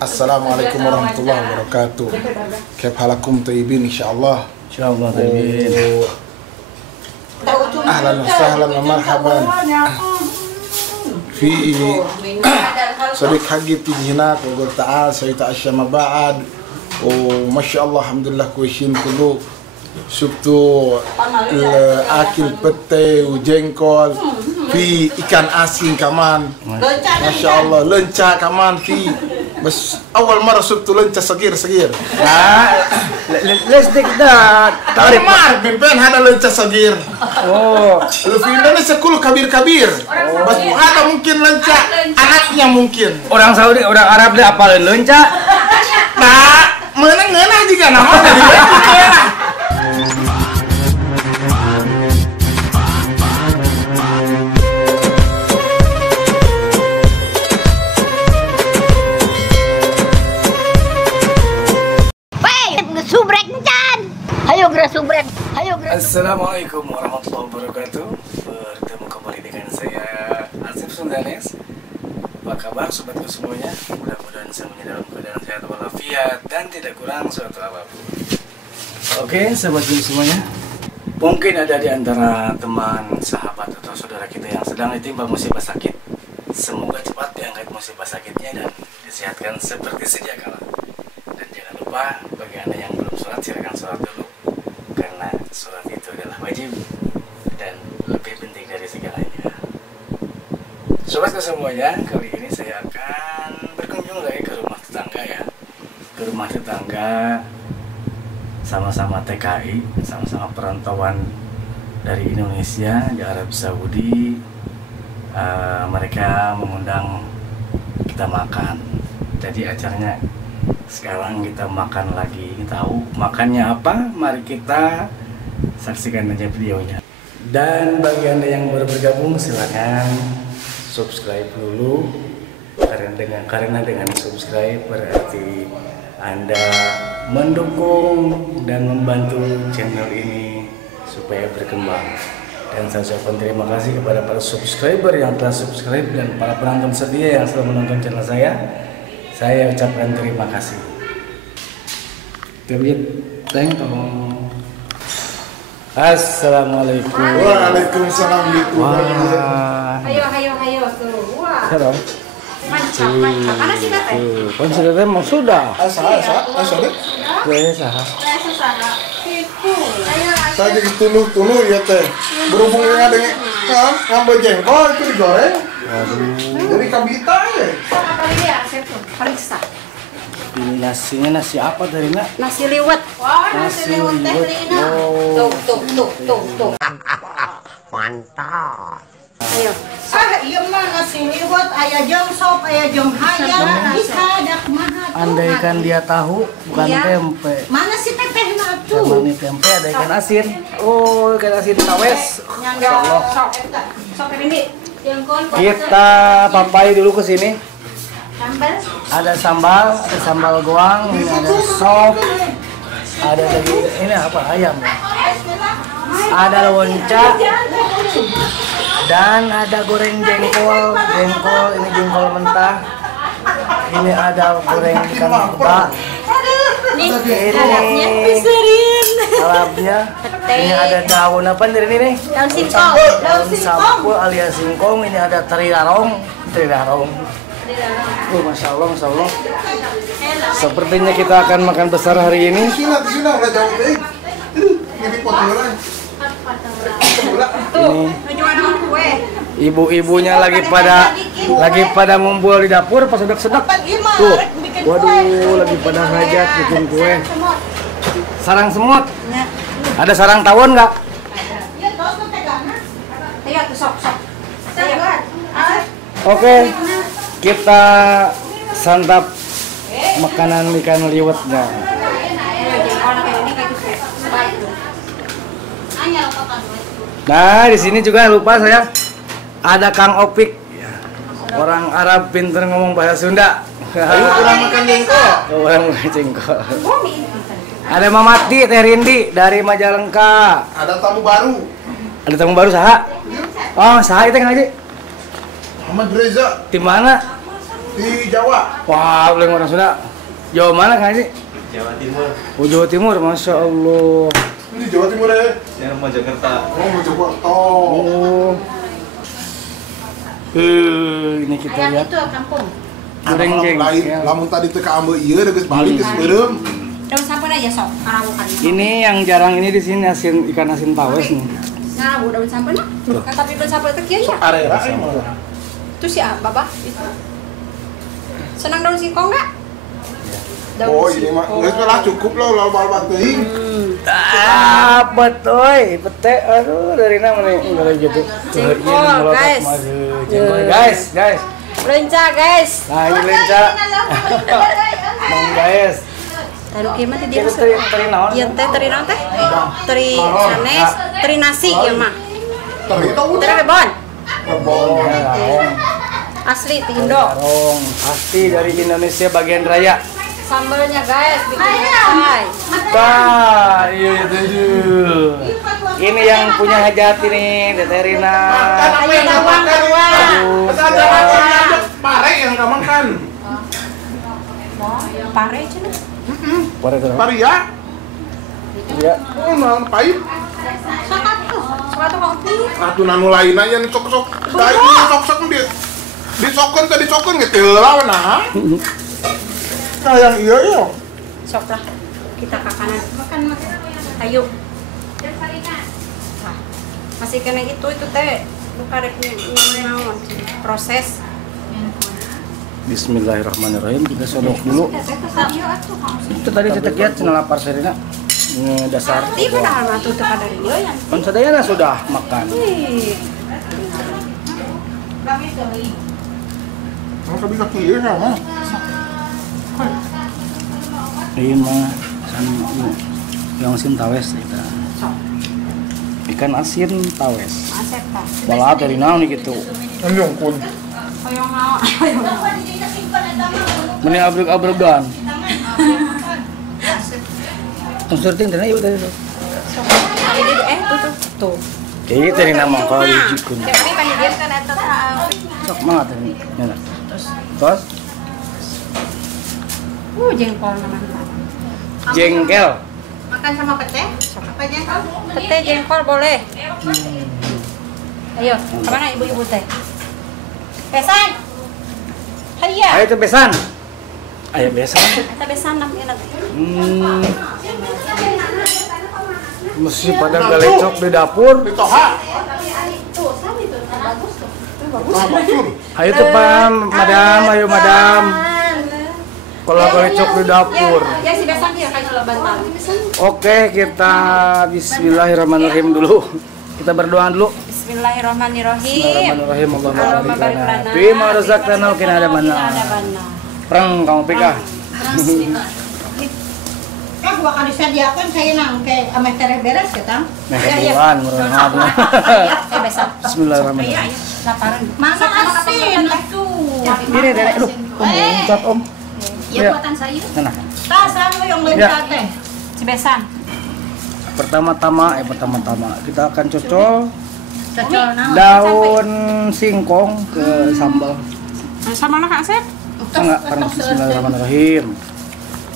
Assalamualaikum warahmatullahi wabarakatuh. Kaif halakum tayyibin insyaallah. Insyaallah tayyibin. Ahlan wa sahlan wa marhaban. Fi صديق حقي بتيجي هناك وقلت تعال سويت أشياء ما بعد وما شاء الله الحمد لله كويسين كله. شفتوا الأكل بتة وجنكول في ikan asin كمان ما شاء الله لنشا كمان في بس أول مرة شفتوا لنشا صغير ليش ده تعرف ما أعرف من بين هذا لنشا صغير اللي في Indonesia كله كبير بس هذا ممكن لنشا anaknya mungkin orang Saudi orang Arab deh apalin lenca nah mana juga namanya subrek. Assalamualaikum warahmatullahi wabarakatuh. Bertemu kembali dengan saya Asif Sundanes. Apa kabar sobatku semuanya? Mudah-mudahan semuanya dalam keadaan sehat walafiat dan tidak kurang suatu apapun. Oke, sobatku semuanya. Mungkin ada di antara teman, sahabat atau saudara kita yang sedang ditimpa musibah sakit. Semoga cepat diangkat musibah sakitnya dan disehatkan seperti sedia kala. Dan jangan lupa bagi Anda yang belum sholat silakan sholat dulu. Karena sholat itu adalah wajib dan lebih penting dari segalanya. Sobatku semuanya, kali ini saya akan berkunjung lagi ke rumah tetangga ya. Ke rumah tetangga, sama-sama TKI, sama-sama perantauan dari Indonesia di Arab Saudi. Mereka mengundang kita makan. Jadi acaranya sekarang kita makan lagi. Tahu makannya apa? Mari kita saksikan aja videonya. Dan bagi Anda yang baru bergabung silakan subscribe dulu. Karena dengan subscribe berarti Anda mendukung dan membantu channel ini supaya berkembang. Dan saya ucapkan terima kasih kepada para subscriber yang telah subscribe dan para penonton setia yang sudah menonton channel saya. Saya ucapkan terima kasih. Thank you. Assalamualaikum. Waalaikumsalam Hayo tuh. Wah. Halo. Mantap. Mana sih Teh? Konsidernya mau sudah. Saya jadi tuluh ya teh. Berhubung dengan ngambil jengkol itu digoreng. Jadi kabita ya. Periksa. Ini nasinya nasi apa dari nak? Nasi liwet. Wah, nasi liwet teh Lina. Tuh. Mantap. Ayo. Iya mah nasi liwet, aya jeung sop, aya jeung hayam, bisa dak maha. Andaikan dia tahu bukan tempe. Mana si tetehna tuh? Mana tempe ada ikan asin. Oh, ikan asin tawes. Insyaallah. Sok ini. Kita papai dulu ke sini. Sambal. Ada sambal goang, ini ada sop, ada daging, ini apa ayam ya? Ada lonca, dan ada goreng jengkol, ini jengkol mentah. Ini ada goreng ikan bakar. Ini alapnya. Ini ada daun apa dari ini nih? Daun singkong. Daun sampul alias singkong. Ini ada teri darong. Masya Allah. Sepertinya kita akan makan besar hari ini. Ini ibu-ibunya lagi pada ngumpul di dapur pas sedek-sedek. Tuh, waduh, lagi pada hajat bikin kue. Sarang semut. Ada sarang tawon nggak? Oke. Kita santap makanan ikan liwetnya. Nah, di sini juga lupa saya ada Kang Opik, orang Arab pinter ngomong bahasa Sunda. Ayo kurang makan jengkol. Orang makan jengkol. Ada Mamati Teh Rindi dari Majalengka. Ada tamu baru. Ada tamu baru saha? Oh, saha itu ngaji? Muhammad Reza. Di mana? Di Jawa. Wah, boleh orang Sunda. Jawa mana kan ini? Jawa Timur. Oh, Jawa Timur, Masya Allah. Ini Jawa Timur ya? Yang Mojokerto. Oh, Mojokerto. Oh. Ini kita Ayam lihat. itu kampung. Goreng jengkel. Lamun tadi teka ambe ieu geus balik geus beureum. Daun sampun aja sok, karabukan. Ini yang jarang ini di sini ikan asin tawes nih. Nah, daun sampun mah. Kan tapi daun sampun itu kieu ya. Arera emang. Itu si Abah itu. Senang daun singkong enggak? Oh, ini mah geus lah cukup lah loba teuing. Betul, pete, aduh dari mana nih udah gitu. Jengkol, guys. Jengkol, guys. Lenca, guys. Nah, ini lenca. Mang guys. Tahu kieu mah teh dia. Itu teri naon? Ieu teh teri naon teh? Teri sanes, teri nasi ieu mah. Teri tahu Teri rebon. Rebon. Asli ti Indo. Tarong, pasti dari Indonesia bagian raya. Sambelnya guys, bikin santai. Bah, iya itu. Ini yang punya hajat ini, Deterina. Ayo tawang. Pare yang enggak makan. Pare cenah. Pare ya? Ya. Oh, naon pahit. Suatu kopi. Atuh nanu lainna yang sok-sok. Da ini sok-sok di disokon tadi disokon gitu lawan nah. Sayang iya ya. Sok lah. Kita ke kanan. Makan. Ayo. Nah, masih kena itu teh. Buka rek naon. Proses. Bismillahirrahmanirrahim. Kita sodok dulu. Itu tadi kita lihat cenah lapar Serina. Dasar. Tapi padahal mah tuh kada dia yang. Kan sadayana sudah makan. Maka bisa kieu sama. Ini mah yang asin tawes kita. Ikan asin tawes. Asep ta. Bala dari naon gitu. Anjong kun. Hoyong naon. Mending abreg-abregan. Konserting dana ieu tadi. Ini tuh. Ini tadi nama kalau dijikun. Tapi kan dia kan eta tah. Sok banget ini. Mana? Terus Jengkol mantap. jengkel. Makan sama pete? Apa jengkol? Pete jengkol boleh. Ayo, kemana ibu-ibu teh? Pesan. Hayya. Ayo itu besan. Ayo besan. Kita besan namanya nanti. Mesti pada galecok di dapur. Di toha. Ah, batur. Ayo tuh Pam, madam, ayo madam. Kalau galecok di dapur. Ya si besan dia kan kalau bantal. Oke, kita bismillahirrahmanirrahim dulu. Kita berdoa dulu. Bismillahirrahmanirrahim. Bismillahirrahmanirrahim. Allahumma barik lana. Bima razaqtana wa qina adzabannar. Ada mana? Perang kamu pikah. Kan gua kan disediakan saya nang ke ame tereh beres ya tang. Nah, kebulan merenang. Besan. Bismillahirrahmanirrahim. Laparan. Mana asin tuh. Ini nenek, aduh, muncrat om. Ya buatan sayur. Nah, Tasan lo yang lencat teh. Si besan. pertama-tama kita akan cocol Cocol naon? daun singkong ke sambal. Sama mana Kak Asep? Enggak, karena bismillahirrahmanirrahim.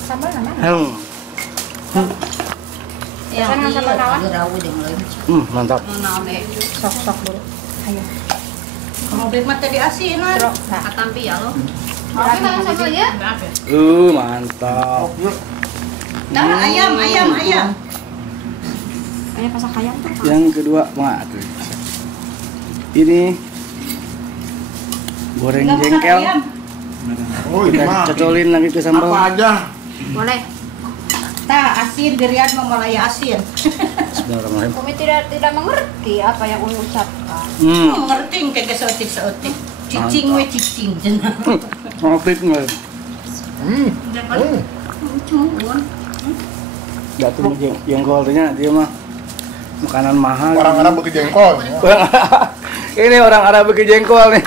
Sambal mana? Yang Besan sama kawan. Mantap. Sok dulu. Ayo. Kamu beli mah tadi asinan. Terus. Katampi ya lo. Sama ya. Mantap. Nah, ayam. Ayo pasak ayam tuh. Yang kedua, ini goreng jengkel. Oh, ini Kita mah. cocolin lagi ke sambal. Apa aja? Boleh. Tah asin gerian mau mulai asin. Bismillahirrahmanirrahim. Kami tidak mengerti apa yang Umi ucapkan. Ngerti kayak seotik. Cicing we cicing. Ngopik nggak? Cumun. Gak tuh jengkolnya dia mah makanan mahal. Orang Arab bagi jengkol. Ini orang Arab bagi jengkol nih.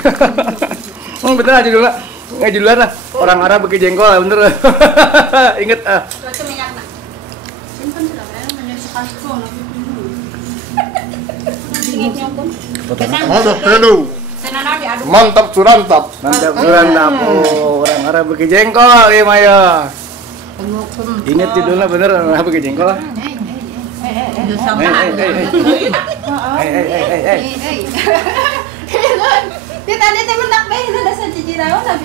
Bener aja dulu lah. Nggak duluan lah. Orang Arab bagi jengkol bener. Ingat ah. Itu minyak nak. Simpan sudah kan minyak sekali tuh. Potong. Oh, dah pedo. Mantap surantap. Mantap surantap. Oh, orang Arab bikin jengkol ya Maya. Ini tidurnya bener orang Arab bikin jengkol. Dia tadi teh mendak bae itu dasar cicirawan tapi.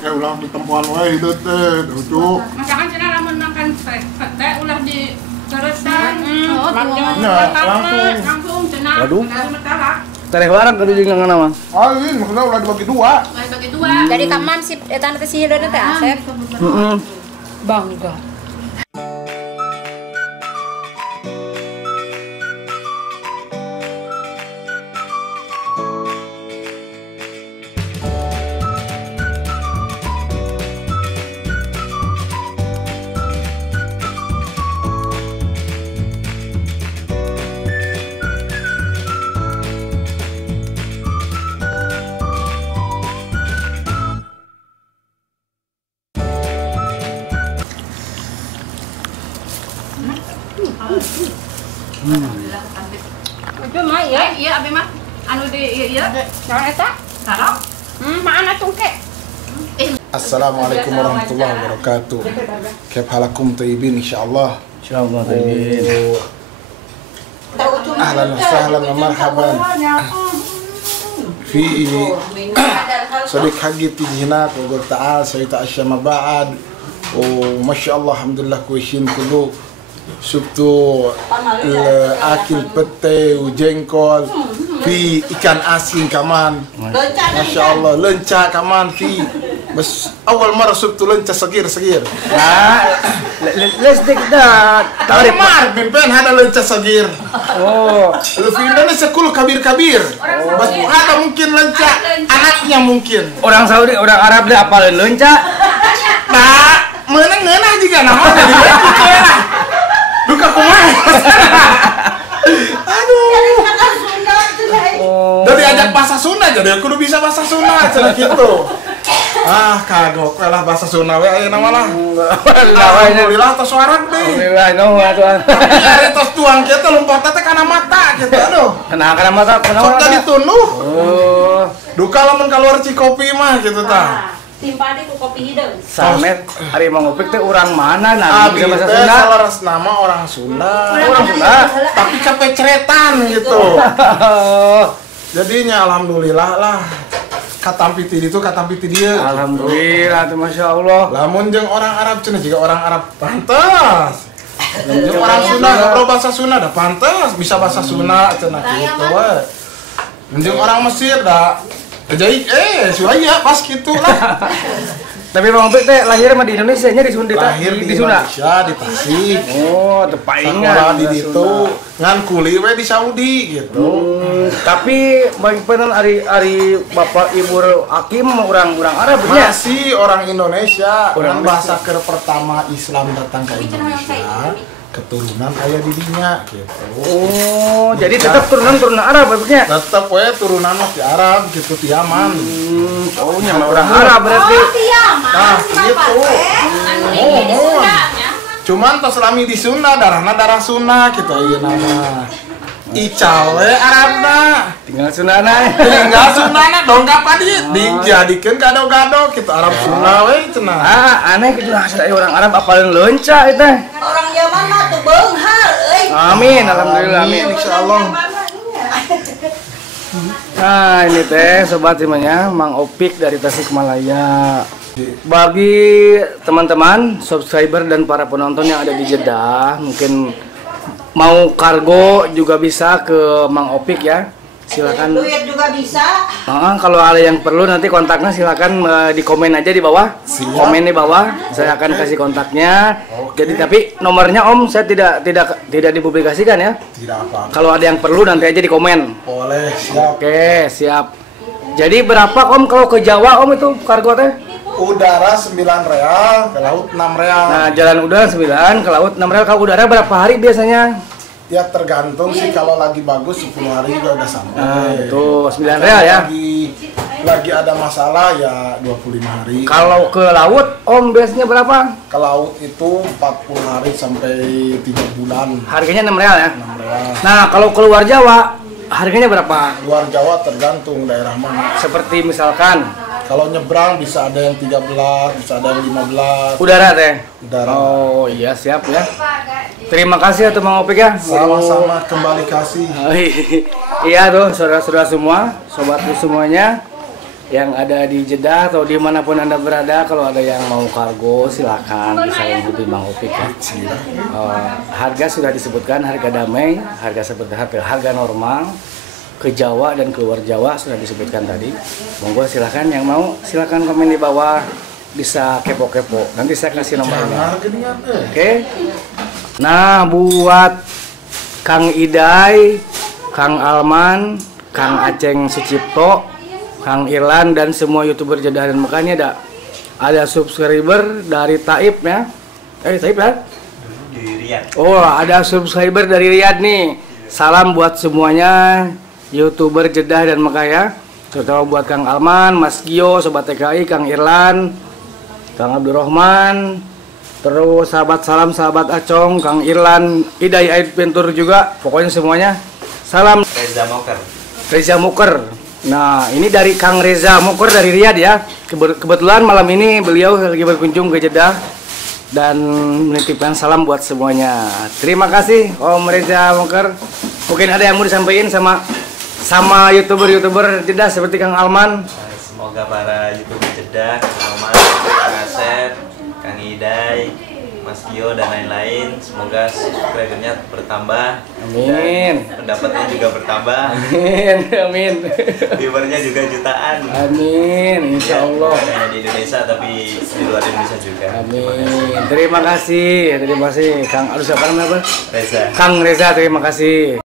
Kayak ulang di tempuan wae itu teh, lucu. Masakan cenah lamun makan teh ulah di keresan. Langsung cenah. Waduh. Sementara. Tareh warang kudu jeung nama. Alin, maksudnya udah dibagi dua. Bagi dua. Dari kaman sih eta teh sihirna teh Asep. Heeh. Bangga. Itu mah ya, iya abi mah. Anu di iya. Naon eta? Sarap. Mana tungke? Assalamualaikum warahmatullahi wabarakatuh. Kaif halakum tayyibin insyaallah. Insyaallah tayyibin. Ahlan wa sahlan wa marhaban. Fi صديق حقي بتيجي هناك وقلت تعال سويت أشياء ما بعد وما شاء الله الحمد لله كويسين كله شفتوا الأكل بتة وجنكول في ikan asin كمان ما شاء الله لنشا كمان في بس أول مرة شفتوا لنشا صغير Let's take that. تعرف ما أعرف من فين هذا لنشا صغير Oh, في إندونيسيا كله كبير بس هذا ممكن لنشا anaknya mungkin orang Saudi, orang Arab deh apalin leunca. nah menang juga namanya di duka kumaha aduh udah diajak bahasa Sunda jadi aku udah bisa bahasa Sunda cenah gitu kagok lah bahasa Sunda we ayeuna mah lah alhamdulillah tos warag deh Alhamdulillah no atuh. ari tos tuang kieu teh lompat teh kana mata gitu aduh Kenapa kana mata? sok jadi tunduh Oh, duka lamun keluar Cikopi mah gitu tah Timpadi ku kopi hideung. Samet ari mangupik teh urang mana nah Abi bisa bahasa teh Sunda. salaras nama orang Sunda Orang Sunda. tapi capeceretan gitu jadinya alhamdulillah lah katampi ti ditu katampi ti dieu Alhamdulillah tuh Masya Allah. lamun jeung orang Arab cenah juga orang Arab pantes jeung orang Sunda ngobrol bahasa Sunda dah pantes bisa bahasa Sunda cenah gitu we jeung orang Mesir dah jadi Suraya pas gitu lah Tapi Bang Opik teh lahir mah di Indonesia nya di Sunda. lahir di Sunda. Indonesia di Tasik Oh, teu sekolah paingan di ditu ngan kuli we di Saudi gitu Tapi bagi penan ari Bapak Ibu Hakim orang Arab nya. masih orang Indonesia Orang kan bahasa ke pertama Islam datang ke Indonesia keturunan aya di dinya gitu Oh, jadi tetap turunan Arab Bapaknya. tetep we turunan mah di Arab gitu ti Yaman Oh, nya orang Arab berarti. nah gitu cuman tos lami di Sunda darahna darah Sunda gitu ayeuna mah Ical we Arabna Tinggal Sundana. tinggal Sundana dongkap ka dieu dijadikeun gado-gado gitu Arab Sunda we cenah Aneh gitu hasil orang Arab apalin leunca eta. Orang Yaman mah tuh beunghar euy. Amin, alhamdulillah amin. insyaallah Nah, ini teh sobat timnya Mang Opik dari Tasikmalaya. Bagi teman-teman, subscriber dan para penonton yang ada di Jeddah, mungkin mau kargo juga bisa ke Mang Opik ya. Silakan. Duit juga bisa. Kalau ada yang perlu nanti kontaknya silakan di komen aja di bawah. Siap. Komen di bawah, saya akan kasih kontaknya. Jadi tapi nomornya Om saya tidak dipublikasikan ya. tidak apa Kalau ada yang perlu nanti aja di komen. boleh siap Oke, siap. Jadi berapa Om kalau ke Jawa Om itu kargo teh? udara 9 real ke laut 6 real Nah, jalan udara 9, ke laut 6 rel. Kalau udara berapa hari biasanya? ya tergantung sih kalau lagi bagus 10 hari juga udah sampai Nah, itu 9 Kalau real ya. lagi ada masalah ya 25 hari Kalau ke laut Om biasanya berapa? ke laut itu 40 hari sampai 3 bulan Harganya 6 real ya. 6 real Nah, kalau keluar Jawa harganya berapa? Luar Jawa tergantung daerah mana. Seperti misalkan Kalau nyebrang bisa ada yang 13, bisa ada yang 15. udara teh. Udara. Oh iya siap ya. Terima kasih atau Mang Opik ya. Sama-sama kembali kasih. Oh, iya tuh saudara-saudara semua, sobatku semuanya yang ada di Jeddah atau dimanapun Anda berada, kalau ada yang mau kargo silakan bisa menghubungi Mang Opik ya. Harga sudah disebutkan, harga damai, harga seperti harga normal ke Jawa dan keluar Jawa sudah disebutkan tadi. Monggo silakan yang mau silakan komen di bawah, bisa kepo-kepo. Nanti saya kasih nomornya. Oke. Nah, buat Kang Idai, Kang Alman, Kang Aceng Sucipto, Kang Irlan dan semua YouTuber Jeddah dan Mekah ini ada subscriber dari Taib ya. Taib ya? Di Riyadh. Oh, ada subscriber dari Riyadh nih. Salam buat semuanya YouTuber Jeddah dan Mekah ya. Terutama buat Kang Alman, Mas Gio, Sobat TKI, Kang Irlan, Kang Abdurrahman, terus sahabat salam sahabat Acong, Kang Irlan, Idai Adventure juga. Pokoknya semuanya salam. Reza Moker. Nah, ini dari Kang Reza Moker dari Riyadh ya. Kebetulan malam ini beliau lagi berkunjung ke Jeddah dan menitipkan salam buat semuanya. Terima kasih Om Reza Moker. Mungkin ada yang mau disampaikan sama YouTuber Jeddah seperti Kang Alman. Semoga para YouTuber Jeddah, Kang Alman, Kang Asep, Kang Idai, Mas Gio dan lain-lain, semoga subscribernya bertambah. Amin. Dan pendapatnya juga bertambah. Amin. Amin. Viewernya juga jutaan. Amin. Insya Allah. Bukan hanya di Indonesia tapi di luar Indonesia juga. Amin. Terima kasih Kang. Aduh siapa namanya? Reza. Kang Reza, terima kasih.